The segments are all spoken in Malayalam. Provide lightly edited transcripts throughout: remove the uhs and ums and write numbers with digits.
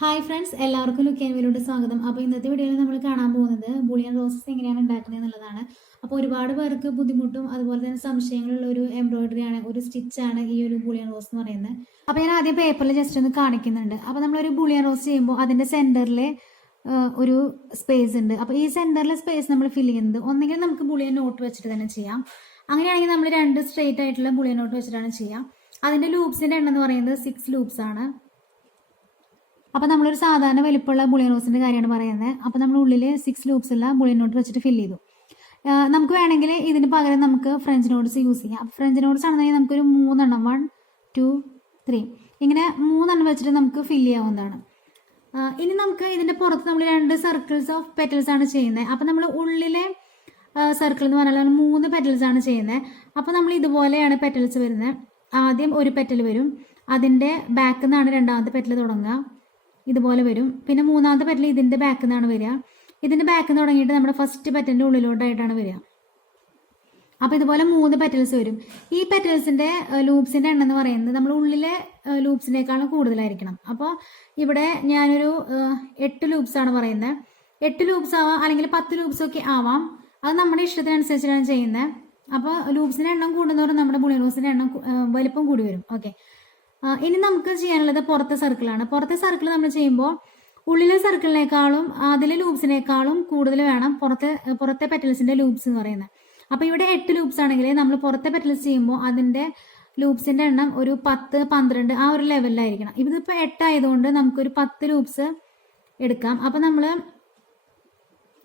ഹായ് ഫ്രണ്ട്സ്, എല്ലാവർക്കും ലുക്ക് ആൻഡ് വീഡിയോയിലോട്ട് സ്വാഗതം. അപ്പോൾ ഇന്നത്തെ വീഡിയോയിൽ നമ്മൾ കാണാൻ പോകുന്നത് ബുളിയൻ റോസസ് എങ്ങനെയാണ് ഉണ്ടാക്കുന്നത് എന്നുള്ളതാണ്. അപ്പോൾ ഒരുപാട് പേർക്ക് ബുദ്ധിമുട്ടും അതുപോലെ തന്നെ സംശയങ്ങളുള്ള ഒരു എംബ്രോയിഡറി ആണ്, ഒരു സ്റ്റിച്ചാണ് ഈ ഒരു ബുളിയൻ റോസ് എന്ന് പറയുന്നത്. അപ്പോൾ ഞാൻ ആദ്യം പേപ്പറിൽ ജസ്റ്റ് ഒന്ന് കാണിക്കുന്നുണ്ട്. അപ്പോൾ നമ്മളൊരു ബുളിയൻ റോസ് ചെയ്യുമ്പോൾ അതിൻ്റെ സെൻറ്ററിൽ ഒരു സ്പേസ് ഉണ്ട്. അപ്പോൾ ഈ സെൻറ്ററിലെ സ്പേസ് നമ്മൾ ഫില്ല് ചെയ്യുന്നത് ഒന്നെങ്കിൽ നമുക്ക് ബുളിയൻ നോട്ട് വെച്ചിട്ട് തന്നെ ചെയ്യാം. അങ്ങനെയാണെങ്കിൽ നമ്മൾ രണ്ട് സ്ട്രെയിറ്റ് ആയിട്ടുള്ള ബുളിയൻ നോട്ട് വെച്ചിട്ടാണ് ചെയ്യാം. അതിൻ്റെ ലൂപ്സിൻ്റെ എണ്ണം എന്ന് പറയുന്നത് 6 ലൂപ്സ് ആണ്. അപ്പോൾ നമ്മളൊരു സാധാരണ വലിപ്പമുള്ള ബുളിയൻ റോസിൻ്റെ കാര്യമാണ് പറയുന്നത്. അപ്പോൾ നമ്മൾ ഉള്ളിൽ 6 ലൂപ്സ് ഉള്ള ബുളിയൻ നോട്ട് വെച്ചിട്ട് ഫില്ല് ചെയ്തു. നമുക്ക് വേണമെങ്കിൽ ഇതിന് പകരം നമുക്ക് ഫ്രഞ്ച് നോട്ട്സ് യൂസ് ചെയ്യാം. അപ്പോൾ ഫ്രഞ്ച് നോട്ട്സ് ആണെന്നുണ്ടെങ്കിൽ നമുക്കൊരു 3 എണ്ണം 1 2 3 ഇങ്ങനെ 3 എണ്ണം വെച്ചിട്ട് നമുക്ക് ഫില്ല് ചെയ്യാവുന്നതാണ്. ഇനി നമുക്ക് ഇതിൻ്റെ പുറത്ത് നമ്മൾ 2 സർക്കിൾസ് ഓഫ് പെറ്റൽസ് ആണ് ചെയ്യുന്നത്. അപ്പോൾ നമ്മൾ ഉള്ളിലെ സർക്കിൾ എന്ന് പറഞ്ഞാൽ 3 പെറ്റൽസ് ആണ് ചെയ്യുന്നത്. അപ്പോൾ നമ്മൾ ഇതുപോലെയാണ് പെറ്റൽസ് വരുന്നത്. ആദ്യം ഒരു പെറ്റൽ വരും, അതിൻ്റെ ബാക്കിൽ നിന്നാണ് രണ്ടാമത്തെ പെറ്റൽ തുടങ്ങുക, ഇതുപോലെ വരും. പിന്നെ മൂന്നാമത്തെ പെറ്റൽ ഇതിൻ്റെ ബാക്കിൽ നിന്നാണ് വരിക. ഇതിൻ്റെ ബാക്കിൽ നിന്ന് തുടങ്ങിയിട്ട് നമ്മുടെ ഫസ്റ്റ് പെറ്റലിൻ്റെ ഉള്ളിലോട്ടായിട്ടാണ് വരിക. അപ്പോൾ ഇതുപോലെ 3 പെറ്റൽസ് വരും. ഈ പെറ്റൽസിൻ്റെ ലൂപ്സിൻ്റെ എണ്ണം എന്ന് പറയുന്നത് നമ്മൾ ഉള്ളിലെ ലൂപ്സിനേക്കാളും കൂടുതലായിരിക്കണം. അപ്പോൾ ഇവിടെ ഞാനൊരു 8 ലൂപ്സാണ് പറയുന്നത്. 8 ലൂപ്സ് ആവാം, അല്ലെങ്കിൽ 10 ലൂപ്സ് ഒക്കെ ആവാം. അത് നമ്മുടെ ഇഷ്ടത്തിനനുസരിച്ചാണ് ചെയ്യുന്നത്. അപ്പോൾ ലൂപ്സിൻ്റെ എണ്ണം കൂടുന്നതോറും നമ്മുടെ ബുളിയൻ റോസിൻ്റെ എണ്ണം വലിപ്പം കൂടി വരും. ഓക്കെ, ഇനി നമുക്ക് ചെയ്യാനുള്ളത് പുറത്തെ സർക്കിളാണ്. പുറത്തെ സർക്കിൾ നമ്മൾ ചെയ്യുമ്പോൾ ഉള്ളിലെ സർക്കിളിനേക്കാളും അതിലെ ലൂപ്സിനേക്കാളും കൂടുതൽ വേണം പുറത്തെ പെറ്റൽസിൻ്റെ ലൂപ്സ് എന്ന് പറയുന്നത്. അപ്പോൾ ഇവിടെ 8 ലൂപ്സ് ആണെങ്കിൽ നമ്മൾ പുറത്തെ പെറ്റൽസ് ചെയ്യുമ്പോൾ അതിൻ്റെ ലൂപ്സിൻ്റെ എണ്ണം ഒരു 10 12 ആ ഒരു ലെവലിലായിരിക്കണം. ഇതിപ്പോൾ 8 ആയതുകൊണ്ട് നമുക്കൊരു 10 ലൂപ്സ് എടുക്കാം. അപ്പോൾ നമ്മൾ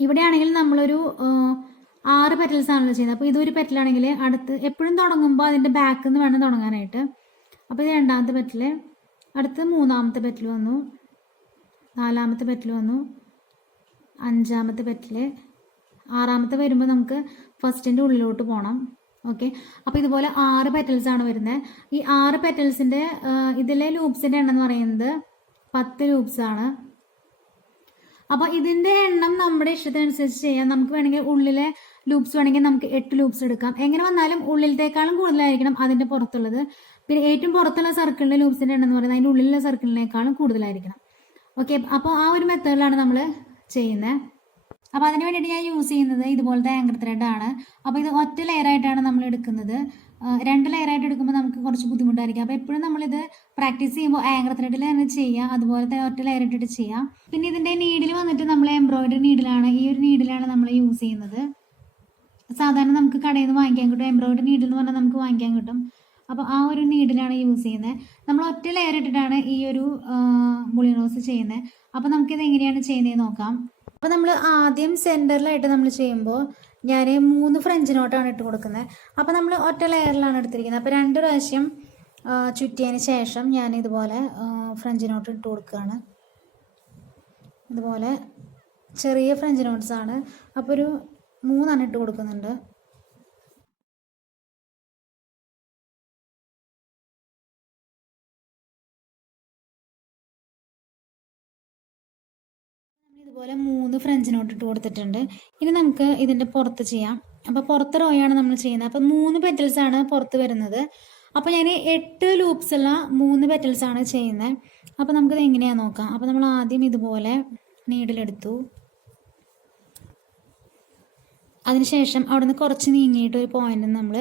ഇവിടെയാണെങ്കിൽ നമ്മളൊരു 6 പെറ്റൽസ് ആണല്ലോ ചെയ്യുന്നത്. അപ്പോൾ ഇതൊരു പെറ്റലാണെങ്കിൽ അടുത്ത് എപ്പോഴും തുടങ്ങുമ്പോൾ അതിൻ്റെ ബാക്കിൽ നിന്ന് വേണം തുടങ്ങാനായിട്ട്. അപ്പോൾ ഇത് രണ്ടാമത്തെ പെറ്റൽ, അടുത്ത് മൂന്നാമത്തെ പെറ്റൽ വന്നു, നാലാമത്തെ പെറ്റൽ വന്നു, അഞ്ചാമത്തെ പെറ്റൽ, ആറാമത്തെ വരുമ്പോൾ നമുക്ക് ഫസ്റ്റിൻ്റെ ഉള്ളിലോട്ട് പോകണം. ഓക്കെ, അപ്പോൾ ഇതുപോലെ 6 പെറ്റൽസ് ആണ് വരുന്നത്. ഈ 6 പെറ്റൽസിൻ്റെ ഇതിലെ ലൂപ്സിൻ്റെ എണ്ണം എന്ന് പറയുന്നത് 10 ലൂപ്സ് ആണ്. അപ്പോൾ ഇതിൻ്റെ എണ്ണം നമ്മുടെ ഇഷ്ടത്തിനനുസരിച്ച് ചെയ്യാം. നമുക്ക് വേണമെങ്കിൽ ഉള്ളിലെ ലൂപ്സ് വേണമെങ്കിൽ നമുക്ക് 8 ലൂപ്സ് എടുക്കാം. എങ്ങനെ വന്നാലും ഉള്ളിലത്തേക്കാളും കൂടുതലായിരിക്കണം അതിൻ്റെ പുറത്തുള്ളത്. പിന്നെ ഏറ്റവും പുറത്തുള്ള സർക്കിളിൻ്റെ ലൂപ്സിൻ്റെ എണ്ണം എന്ന് പറയുന്നത് അതിൻ്റെ ഉള്ളിലുള്ള സർക്കിളിനേക്കാളും കൂടുതലായിരിക്കണം. ഓക്കെ, അപ്പോൾ ആ ഒരു മെത്തേഡിലാണ് നമ്മൾ ചെയ്യുന്നത്. അപ്പോൾ അതിന് വേണ്ടിയിട്ട് ഞാൻ യൂസ് ചെയ്യുന്നത് ഇതുപോലത്തെ ആങ്കർ ത്രെഡാണ്. അപ്പോൾ ഇത് ഒറ്റ ലെയറായിട്ടാണ് നമ്മൾ എടുക്കുന്നത്. 2 ലെയറായിട്ട് എടുക്കുമ്പോൾ നമുക്ക് കുറച്ച് ബുദ്ധിമുട്ടായിരിക്കും. അപ്പോൾ എപ്പോഴും നമ്മളിത് പ്രാക്ടീസ് ചെയ്യുമ്പോൾ ആങ്കർ ത്രെഡിൽ തന്നെ ചെയ്യുക, അതുപോലെ തന്നെ ഒറ്റ ലെയർ ഇട്ടിട്ട് ചെയ്യാം. പിന്നെ ഇതിൻ്റെ നീഡിൽ വന്നിട്ട് നമ്മൾ എംബ്രോയിഡറി നീഡിലാണ്, ഈ ഒരു നീഡിലാണ് നമ്മൾ യൂസ് ചെയ്യുന്നത്. സാധാരണ നമുക്ക് കടയിൽ നിന്ന് വാങ്ങിക്കാൻ കിട്ടും, എംബ്രോയിഡറി നീഡിൽ എന്ന് പറഞ്ഞാൽ നമുക്ക് വാങ്ങിക്കാൻ കിട്ടും. അപ്പോൾ ആ ഒരു നീഡിലാണ് യൂസ് ചെയ്യുന്നത്. നമ്മൾ ഒറ്റ ലെയർ ഇട്ടിട്ടാണ് ഈ ഒരു ബുളിയൻ റോസ് ചെയ്യുന്നത്. അപ്പോൾ നമുക്കിത് എങ്ങനെയാണ് ചെയ്യുന്നത് നോക്കാം. അപ്പോൾ നമ്മൾ ആദ്യം സെൻറ്ററിലായിട്ട് നമ്മൾ ചെയ്യുമ്പോൾ ഞാൻ 3 ഫ്രഞ്ച് നോട്ടാണ് ഇട്ട് കൊടുക്കുന്നത്. അപ്പോൾ നമ്മൾ ഒറ്റ ലെയറിലാണ് എടുത്തിരിക്കുന്നത്. അപ്പോൾ 2 പ്രാവശ്യം ചുറ്റിയതിന് ശേഷം ഞാൻ ഇതുപോലെ ഫ്രഞ്ച് നോട്ട് ഇട്ട് കൊടുക്കുകയാണ്. ഇതുപോലെ ചെറിയ ഫ്രഞ്ച് നോട്ട്സാണ്. അപ്പോൾ ഒരു 3 ഇട്ട് കൊടുക്കുന്നുണ്ട്. ഇതുപോലെ 3 ഫ്രഞ്ച് നോട്ട് ഇട്ട് കൊടുത്തിട്ടുണ്ട്. ഇനി നമുക്ക് ഇതിൻ്റെ പുറത്ത് ചെയ്യാം. അപ്പോൾ പുറത്ത് റോയാണ് നമ്മൾ ചെയ്യുന്നത്. അപ്പോൾ 3 പെറ്റൽസാണ് പുറത്ത് വരുന്നത്. അപ്പോൾ ഞാൻ 8 ലൂപ്സുള്ള 3 പെറ്റൽസാണ് ചെയ്യുന്നത്. അപ്പോൾ നമുക്കിത് എങ്ങനെയാണെന്ന് നോക്കാം. അപ്പോൾ നമ്മൾ ആദ്യം ഇതുപോലെ നീഡിലെടുത്തു. അതിനുശേഷം അവിടെ നിന്ന് കുറച്ച് നീങ്ങിയിട്ട് ഒരു പോയിന്റ് നമ്മൾ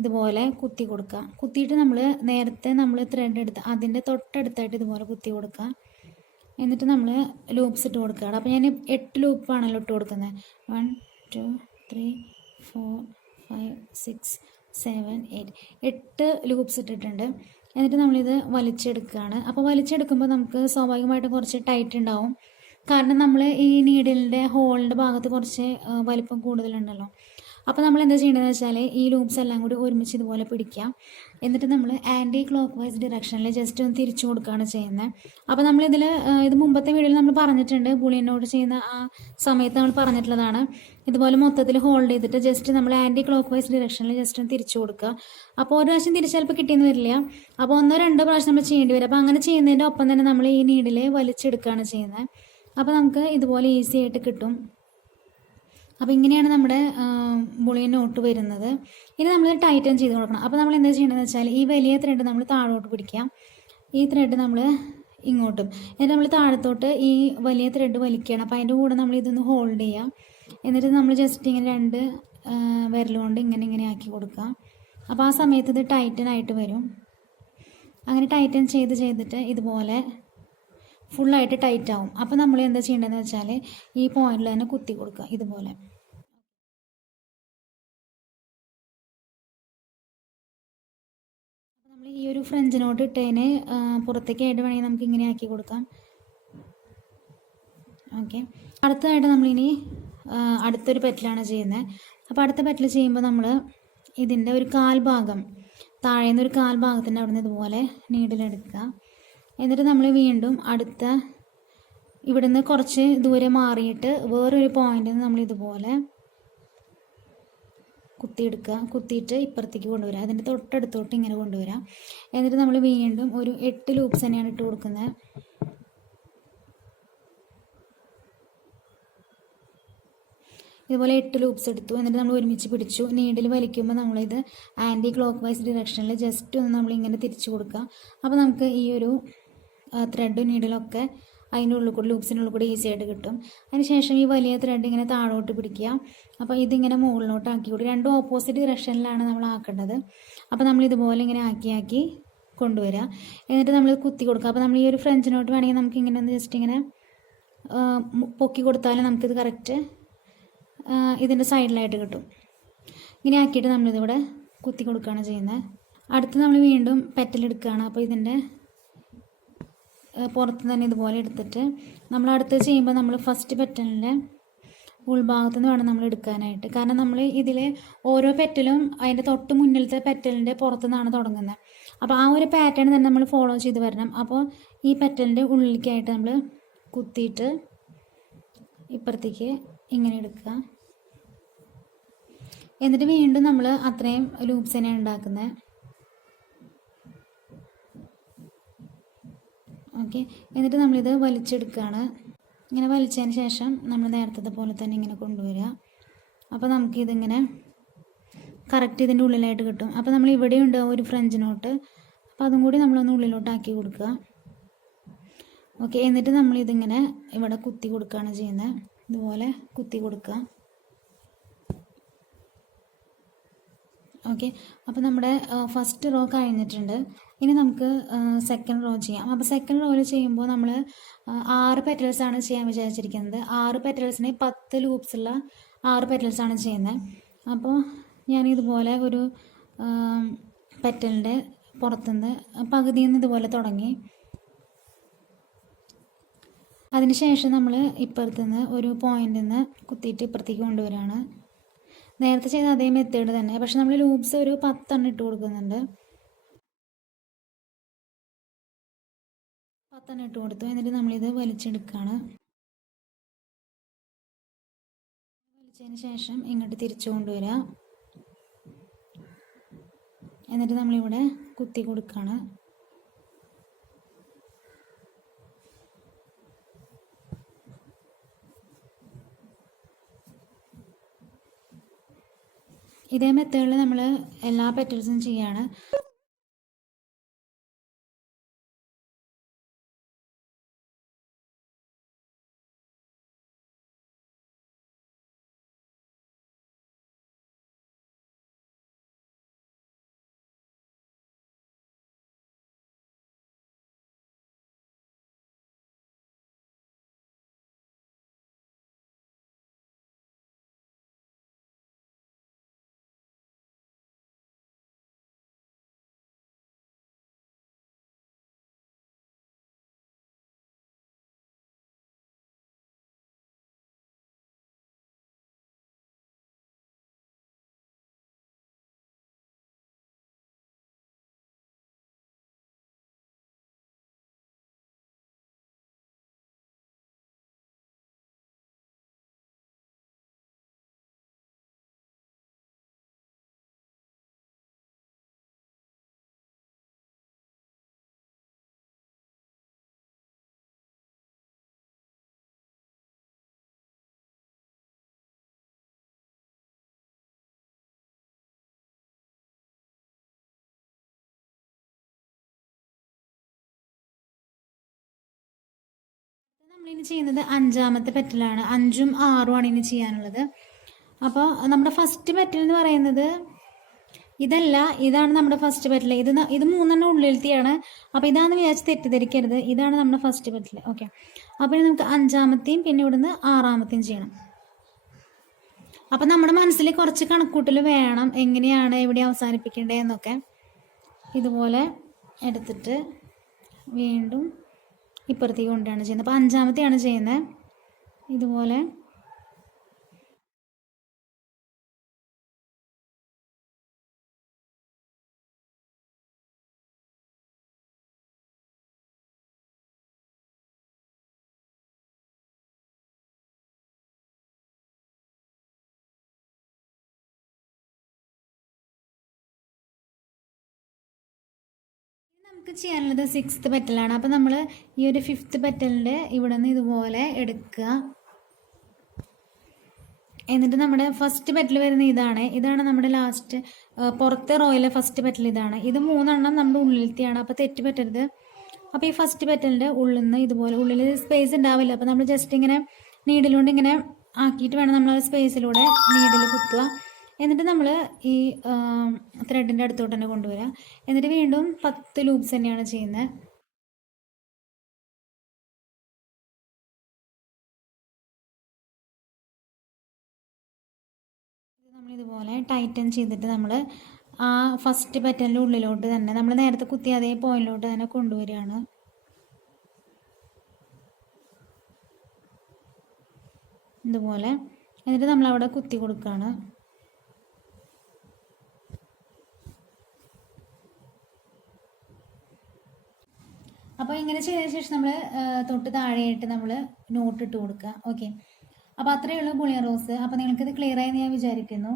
ഇതുപോലെ കുത്തി കൊടുക്കുക. കുത്തിയിട്ട് നമ്മൾ നേരത്തെ നമ്മൾ ത്രെഡ് എടുത്ത് അതിൻ്റെ തൊട്ടടുത്തായിട്ട് ഇതുപോലെ കുത്തി കൊടുക്കുക. എന്നിട്ട് നമ്മൾ ലൂപ്സ് ഇട്ട് കൊടുക്കുകയാണ്. അപ്പോൾ ഞാൻ 8 ലൂപ്പാണല്ലോ ഇട്ട് കൊടുക്കുന്നത്. 1 2 3 4 5 6 7 8 ലൂപ്സ് ഇട്ടിട്ടുണ്ട്. എന്നിട്ട് നമ്മളിത് വലിച്ചെടുക്കുകയാണ്. അപ്പോൾ വലിച്ചെടുക്കുമ്പോൾ നമുക്ക് സ്വാഭാവികമായിട്ടും കുറച്ച് ടൈറ്റ് ഉണ്ടാവും. കാരണം നമ്മൾ ഈ നീഡിലിൻ്റെ ഹോളിൻ്റെ ഭാഗത്ത് കുറച്ച് വലിപ്പം കൂടുതലുണ്ടല്ലോ. അപ്പോൾ നമ്മൾ എന്താ ചെയ്യേണ്ടതെന്ന് വെച്ചാൽ ഈ ലൂപ്സ് എല്ലാം കൂടി ഒരുമിച്ച് ഇതുപോലെ പിടിക്കുക. എന്നിട്ട് നമ്മൾ ആൻറ്റി ക്ലോക്ക് വൈസ് ഡിറക്ഷനിൽ ജസ്റ്റ് ഒന്ന് തിരിച്ചു കൊടുക്കുകയാണ് ചെയ്യുന്നത്. അപ്പോൾ നമ്മളിതിൽ ഇത് മുമ്പത്തെ വീഡിയോയിൽ നമ്മൾ പറഞ്ഞിട്ടുണ്ട്, ബുളിയൻ നോട്ട് ചെയ്യുന്ന ആ സമയത്ത് നമ്മൾ പറഞ്ഞിട്ടുള്ളതാണ്. ഇതുപോലെ മൊത്തത്തിൽ ഹോൾഡ് ചെയ്തിട്ട് ജസ്റ്റ് നമ്മൾ ആൻറ്റി ക്ലോക്ക് വൈസ് ഡിറക്ഷനിൽ ജസ്റ്റ് ഒന്ന് തിരിച്ചു കൊടുക്കുക. അപ്പോൾ ഒരു പ്രാവശ്യം തിരിച്ച് ചിലപ്പോൾ കിട്ടിയെന്ന് വരില്ല. അപ്പോൾ 1-2 പ്രാവശ്യം നമ്മൾ ചെയ്യേണ്ടി വരും. അപ്പോൾ അങ്ങനെ ചെയ്യുന്നതിൻ്റെ ഒപ്പം തന്നെ നമ്മൾ ഈ നീഡിൽ വലിച്ചെടുക്കുകയാണ് ചെയ്യുന്നത്. അപ്പോൾ നമുക്ക് ഇതുപോലെ ഈസി ആയിട്ട് കിട്ടും. അപ്പോൾ ഇങ്ങനെയാണ് നമ്മുടെ ബുളിയൻ നോട്ട് വരുന്നത്. ഇനി നമ്മൾ ടൈറ്റൻ ചെയ്ത് കൊടുക്കണം. അപ്പോൾ നമ്മൾ എന്താ ചെയ്യേണ്ടതെന്ന് വെച്ചാൽ ഈ വലിയ ത്രെഡ് നമ്മൾ താഴോട്ട് പിടിക്കാം. ഈ ത്രെഡ് നമ്മൾ ഇങ്ങോട്ടും. എന്നിട്ട് നമ്മൾ താഴത്തോട്ട് ഈ വലിയ ത്രെഡ് വലിക്കുകയാണ്. അപ്പോൾ അതിൻ്റെ കൂടെ നമ്മൾ ഇതൊന്ന് ഹോൾഡ് ചെയ്യാം. എന്നിട്ട് നമ്മൾ ജസ്റ്റ് ഇങ്ങനെ 2 വിരലുകൊണ്ട് ഇങ്ങനെ ആക്കി കൊടുക്കുക. അപ്പോൾ ആ സമയത്ത് ഇത് ടൈറ്റൻ ആയിട്ട് വരും. അങ്ങനെ ടൈറ്റൻ ചെയ്തിട്ട് ഇതുപോലെ ഫുള്ളായിട്ട് ടൈറ്റ് ആവും. അപ്പോൾ നമ്മൾ എന്താ ചെയ്യേണ്ടതെന്ന് വെച്ചാൽ ഈ പോയിന്റിൽ തന്നെ കുത്തി കൊടുക്കുക ഇതുപോലെ. നമ്മൾ ഈ ഒരു ഫ്രഞ്ച് നോട്ട് ഇട്ടതിന് പുറത്തേക്കായിട്ട് വേണമെങ്കിൽ നമുക്ക് ഇങ്ങനെ ആക്കി കൊടുക്കാം. ഓക്കെ, അടുത്തതായിട്ട് നമ്മളിനി അടുത്തൊരു പെറ്റലാണ് ചെയ്യുന്നത്. അപ്പോൾ അടുത്ത പെറ്റൽ ചെയ്യുമ്പോൾ നമ്മൾ ഇതിൻ്റെ ഒരു കാൽഭാഗം താഴേന്ന് ഒരു കാൽഭാഗത്തിൻ്റെ അവിടെ നിന്ന് ഇതുപോലെ നീഡിലെടുക്കുക. എന്നിട്ട് നമ്മൾ വീണ്ടും അടുത്ത ഇവിടുന്ന് കുറച്ച് ദൂരെ മാറിയിട്ട് വേറൊരു പോയിന്റിൽ നിന്ന് നമ്മൾ ഇതുപോലെ കുത്തിയെടുക്കുക. കുത്തിയിട്ട് ഇപ്പുറത്തേക്ക് കൊണ്ടുവരിക. അതിൻ്റെ തൊട്ടടുത്തോട്ട് ഇങ്ങനെ കൊണ്ടുവരിക. എന്നിട്ട് നമ്മൾ വീണ്ടും ഒരു 8 ലൂപ്സ് തന്നെയാണ് ഇട്ട് കൊടുക്കുന്നത്. ഇതുപോലെ 8 ലൂപ്സ് എടുത്തു. എന്നിട്ട് നമ്മൾ ഒരുമിച്ച് പിടിച്ചു. നീഡിൽ വലിക്കുമ്പോൾ നമ്മളിത് ആൻറ്റി ക്ലോക്ക് വൈസ് ഡിറക്ഷനിൽ ജസ്റ്റ് ഒന്ന് നമ്മളിങ്ങനെ തിരിച്ചു കൊടുക്കുക. അപ്പോൾ നമുക്ക് ഈ ഒരു ത്രെഡും നീഡിലൊക്കെ അതിൻ്റെ ഉള്ളിൽ കൂടി ലൂപ്സിൻ്റെ ഉള്ളിൽ കൂടി ഈസി ആയിട്ട് കിട്ടും. അതിനുശേഷം ഈ വലിയ ത്രെഡ് ഇങ്ങനെ താഴോട്ട് പിടിക്കുക. അപ്പോൾ ഇതിങ്ങനെ മുകളിലോട്ട് ആക്കി കൂടി 2 ഓപ്പോസിറ്റ് ഡിറക്ഷനിലാണ് നമ്മൾ ആക്കേണ്ടത്. അപ്പോൾ നമ്മൾ ഇതുപോലെ ഇങ്ങനെ ആക്കി കൊണ്ടുവരിക. എന്നിട്ട് നമ്മൾ കുത്തി കൊടുക്കുക. അപ്പോൾ നമ്മൾ ഈ ഒരു ഫ്രഞ്ച് നോട്ട് വേണമെങ്കിൽ നമുക്ക് ഇങ്ങനെ ഒന്ന് ജസ്റ്റ് ഇങ്ങനെ പൊക്കി കൊടുത്താലും നമുക്കിത് കറക്റ്റ് ഇതിൻ്റെ സൈഡിലായിട്ട് കിട്ടും. ഇങ്ങനെ ആക്കിയിട്ട് നമ്മളിതിവിടെ കുത്തി കൊടുക്കുകയാണ് ചെയ്യുന്നത്. അടുത്ത് നമ്മൾ വീണ്ടും പെറ്റൽ എടുക്കുകയാണ്. അപ്പോൾ ഇതിൻ്റെ പുറത്ത് തന്നെ ഇതുപോലെ എടുത്തിട്ട് നമ്മൾ അടുത്ത് ചെയ്യുമ്പോൾ നമ്മൾ ഫസ്റ്റ് പെറ്റലിൻ്റെ ഉൾഭാഗത്തു നിന്ന് വേണം നമ്മൾ എടുക്കാനായിട്ട്. കാരണം നമ്മൾ ഇതിൽ ഓരോ പെറ്റലും അതിൻ്റെ തൊട്ട് മുന്നിലത്തെ പെറ്റലിൻ്റെ പുറത്തു നിന്നാണ് തുടങ്ങുന്നത്. അപ്പോൾ ആ ഒരു പാറ്റേൺ തന്നെ നമ്മൾ ഫോളോ ചെയ്ത് വരണം. അപ്പോൾ ഈ പെറ്റലിൻ്റെ ഉള്ളിലേക്കായിട്ട് നമ്മൾ കുത്തിയിട്ട് ഇപ്പുറത്തേക്ക് ഇങ്ങനെ എടുക്കുക. എന്നിട്ട് വീണ്ടും നമ്മൾ അത്രയും ലൂപ്സ് തന്നെയാണ് ഉണ്ടാക്കുന്നത്. ഓക്കെ, എന്നിട്ട് നമ്മളിത് വലിച്ചെടുക്കുകയാണ്. ഇങ്ങനെ വലിച്ചതിന് ശേഷം നമ്മൾ നേരത്തെ പോലെ തന്നെ ഇങ്ങനെ കൊണ്ടുവരിക. അപ്പോൾ നമുക്കിതിങ്ങനെ കറക്റ്റ് ഇതിൻ്റെ ഉള്ളിലായിട്ട് കിട്ടും. അപ്പോൾ നമ്മൾ ഇവിടെ ഉണ്ട് ഒരു ഫ്രഞ്ച് നോട്ട്. അപ്പോൾ അതും കൂടി നമ്മളൊന്ന് ഉള്ളിലോട്ടാക്കി കൊടുക്കുക. ഓക്കെ, എന്നിട്ട് നമ്മളിതിങ്ങനെ ഇവിടെ കുത്തി കൊടുക്കുകയാണ് ചെയ്യുന്നത്. ഇതുപോലെ കുത്തി കൊടുക്കുക. ഓക്കെ, അപ്പോൾ നമ്മുടെ ഫസ്റ്റ് റോ കഴിഞ്ഞിട്ടുണ്ട്. ഇനി നമുക്ക് സെക്കൻഡ് റോ ചെയ്യാം. അപ്പോൾ സെക്കൻഡ് റോയിൽ ചെയ്യുമ്പോൾ നമ്മൾ 6 പെറ്റൽസാണ് ചെയ്യാൻ വിചാരിച്ചിരിക്കുന്നത്. 6 പെറ്റൽസിന് 10 ലൂപ്സുള്ള 6 പെറ്റൽസാണ് ചെയ്യുന്നത്. അപ്പോൾ ഞാനിതുപോലെ ഒരു പെറ്റലിൻ്റെ പുറത്തുനിന്ന് പകുതിയിൽ നിന്ന് ഇതുപോലെ തുടങ്ങി. അതിനുശേഷം നമ്മൾ ഇപ്പുറത്തുനിന്ന് ഒരു പോയിന്റിൽ നിന്ന് കുത്തിയിട്ട് ഇപ്പുറത്തേക്ക് കൊണ്ടുവരികയാണ്. നേരത്തെ ചെയ്ത അതേ മെത്തേഡ് തന്നെ, പക്ഷെ നമ്മൾ ലൂപ്സ് ഒരു 10 ഇട്ട് കൊടുക്കുന്നുണ്ട്. 10 ഇട്ട് കൊടുത്തു. എന്നിട്ട് നമ്മളിത് വലിച്ചെടുക്കുകയാണ്. വലിച്ചതിന് ശേഷം ഇങ്ങോട്ട് തിരിച്ചു കൊണ്ടുവരിക. എന്നിട്ട് നമ്മളിവിടെ കുത്തി കൊടുക്കുകയാണ്. ഇതേ മെത്തേഡിൽ നമ്മൾ എല്ലാ പെറ്റൽസും ചെയ്യാണ്. നമ്മളിനി ചെയ്യുന്നത് 5ാമത്തെ പെറ്റലാണ്. 5ഉം 6ഉം ആണ് ഇനി ചെയ്യാനുള്ളത്. അപ്പോൾ നമ്മുടെ ഫസ്റ്റ് പെറ്റൽ എന്ന് പറയുന്നത് ഇതല്ല, ഇതാണ് നമ്മുടെ ഫസ്റ്റ് പെറ്റൽ. ഇത് 3 ഉള്ളിലത്തെയാണ്. അപ്പോൾ ഇതാണെന്ന് വിചാരിച്ച് തെറ്റിദ്ധരിക്കരുത്, ഇതാണ് നമ്മുടെ ഫസ്റ്റ് പെറ്റൽ. ഓക്കെ, അപ്പോൾ നമുക്ക് 5ാമത്തെയും പിന്നെ ഇവിടുന്ന് 6ാമത്തെയും ചെയ്യണം. അപ്പം നമ്മുടെ മനസ്സിൽ കുറച്ച് കണക്കൂട്ടൽ വേണം, എങ്ങനെയാണ് എവിടെ അവസാനിപ്പിക്കേണ്ടത് എന്നൊക്കെ. ഇതുപോലെ എടുത്തിട്ട് വീണ്ടും ഇപ്പുറത്തേക്ക് കൊണ്ടാണ് ചെയ്യുന്നത്. അപ്പോൾ 5ാമത്തെയാണ് ചെയ്യുന്നത്. ഇതുപോലെ നമുക്ക് ചെയ്യാനുള്ളത് 6th പെറ്റലാണ്. അപ്പോൾ നമ്മൾ ഈ ഒരു 5th പെറ്റലിൻ്റെ ഇവിടെ നിന്ന് ഇതുപോലെ എടുക്കുക. എന്നിട്ട് നമ്മുടെ ഫസ്റ്റ് പെറ്റൽ വരുന്ന ഇതാണ് നമ്മുടെ ലാസ്റ്റ് പുറത്തെ റോയിലെ ഫസ്റ്റ് പെറ്റൽ ഇതാണ്. ഇത് 3 നമ്മുടെ ഉള്ളിലത്തെയാണ്, അപ്പോൾ തെറ്റ് പറ്റരുത്. അപ്പോൾ ഈ ഫസ്റ്റ് പെറ്റലിൻ്റെ ഉള്ളിൽ നിന്ന് ഇതുപോലെ, ഉള്ളിൽ സ്പേസ് ഉണ്ടാവില്ല, അപ്പോൾ നമ്മൾ ജസ്റ്റ് ഇങ്ങനെ നീഡിലുകൊണ്ട് ഇങ്ങനെ ആക്കിയിട്ട് വേണം നമ്മൾ സ്പേസിലൂടെ നീഡിൽ കുത്തുക. എന്നിട്ട് നമ്മൾ ഈ ത്രെഡിൻ്റെ അടുത്തോട്ട് തന്നെ കൊണ്ടുവരിക. എന്നിട്ട് വീണ്ടും 10 ലൂപ്സ് തന്നെയാണ് ചെയ്യുന്നത്. നമ്മളിതുപോലെ ടൈറ്റൻ ചെയ്തിട്ട് നമ്മൾ ആ ഫസ്റ്റ് പെറ്റലിൻ്റെ ഉള്ളിലോട്ട് തന്നെ നമ്മൾ നേരത്തെ കുത്തിയ അതേ പോയിന്റിലോട്ട് തന്നെ കൊണ്ടുവരികയാണ്. ഇതുപോലെ എന്നിട്ട് നമ്മളവിടെ കുത്തി കൊടുക്കുകയാണ്. അപ്പോൾ ഇങ്ങനെ ചെയ്തതിന് ശേഷം നമ്മൾ തൊട്ട് താഴെയായിട്ട് നമ്മൾ നോട്ട് ഇട്ട് കൊടുക്കുക. ഓക്കെ, അപ്പോൾ അത്രയേ ഉള്ളൂ ബുളിയൻ റോസ്. അപ്പോൾ നിങ്ങൾക്കിത് ക്ലിയർ ആയെന്ന് ഞാൻ വിചാരിക്കുന്നു.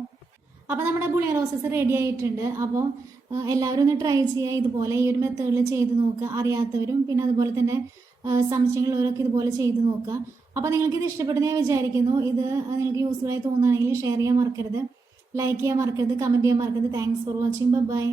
അപ്പോൾ നമ്മുടെ ബുളിയൻ റോസസ് റെഡി ആയിട്ടുണ്ട്. അപ്പോൾ എല്ലാവരും ഒന്ന് ട്രൈ ചെയ്യുക, ഇതുപോലെ ഈ ഒരു മെത്തേഡിൽ ചെയ്ത് നോക്കുക. അറിയാത്തവരും പിന്നെ അതുപോലെ തന്നെ സംശയങ്ങളുള്ളവരൊക്കെ ഇതുപോലെ ചെയ്ത് നോക്കുക. അപ്പോൾ നിങ്ങൾക്കിത് ഇഷ്ടപ്പെടുന്ന ഞാൻ വിചാരിക്കുന്നു. ഇത് നിങ്ങൾക്ക് യൂസ്ഫുൾ ആയി തോന്നുകയാണെങ്കിൽ ഷെയർ ചെയ്യാൻ മറക്കരുത്, ലൈക്ക് ചെയ്യാൻ മറക്കരുത്, കമൻറ്റ് ചെയ്യാൻ മറക്കരുത്. Thanks for watching. ബൈ.